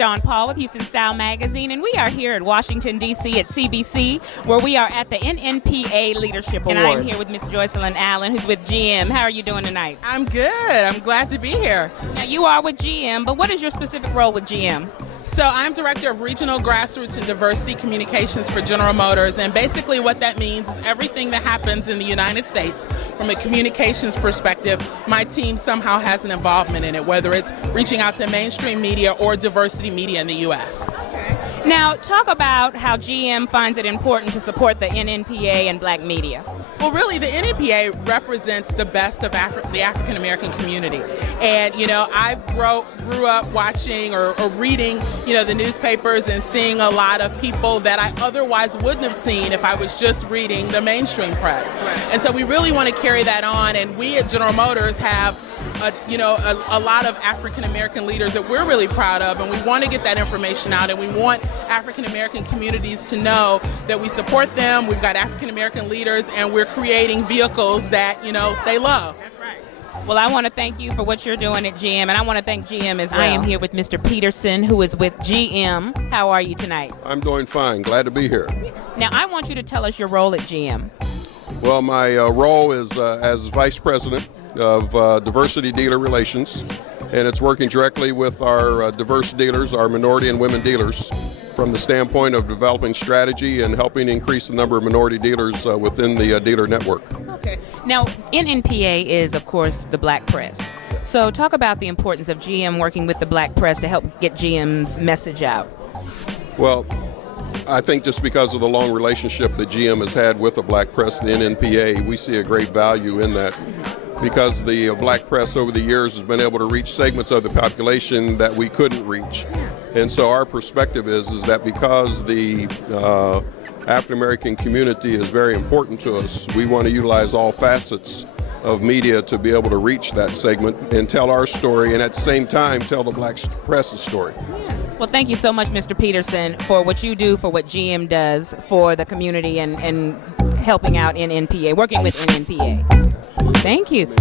Dawn Paul with Houston Style Magazine, and we are here at Washington, D.C. at CBC, where we are at the NNPA Leadership Awards. And I'm here with Miss Jocelyn Allen, who's with GM. How are you doing tonight? I'm good. I'm glad to be here. Now, you are with GM, but what is your specific role with GM? So I'm Director of Regional Grassroots and Diversity Communications for General Motors, and basically what that means is everything that happens in the United States from a communications perspective, my team somehow has an involvement in it, whether it's reaching out to mainstream media or diversity media in the U.S. Okay. Now, talk about how GM finds it important to support the NNPA and black media. Well, really, the NNPA represents the best of the African American community. And, you know, I grew up watching or reading, you know, the newspapers and seeing a lot of people that I otherwise wouldn't have seen if I was just reading the mainstream press. Right. And so we really want to carry that on. And we at General Motors have a lot of African American leaders that we're really proud of, and we want to get that information out, and we want African American communities to know that we support them. We've got African American leaders, and we're creating vehicles that, you know, they love. That's right. Well, I want to thank you for what you're doing at GM, and I want to thank GM as well. I am here with Mr. Peterson, who is with GM. How are you tonight? I'm doing fine. Glad to be here. Now, I want you to tell us your role at GM. Well, my role is as Vice President of Diversity Dealer Relations, and it's working directly with our diverse dealers, our minority and women dealers, from the standpoint of developing strategy and helping increase the number of minority dealers within the dealer network. Okay. Now, NNPA is, of course, the black press. So talk about the importance of GM working with the black press to help get GM's message out. Well, I think just because of the long relationship that GM has had with the black press and the NNPA, we see a great value in that, because the black press over the years has been able to reach segments of the population that we couldn't reach. And so our perspective is that because the African American community is very important to us, we want to utilize all facets of media to be able to reach that segment and tell our story, and at the same time tell the black press's story. Well, thank you so much, Mr. Peterson, for what you do, for what GM does for the community and helping out NNPA, working with NNPA. Thank you.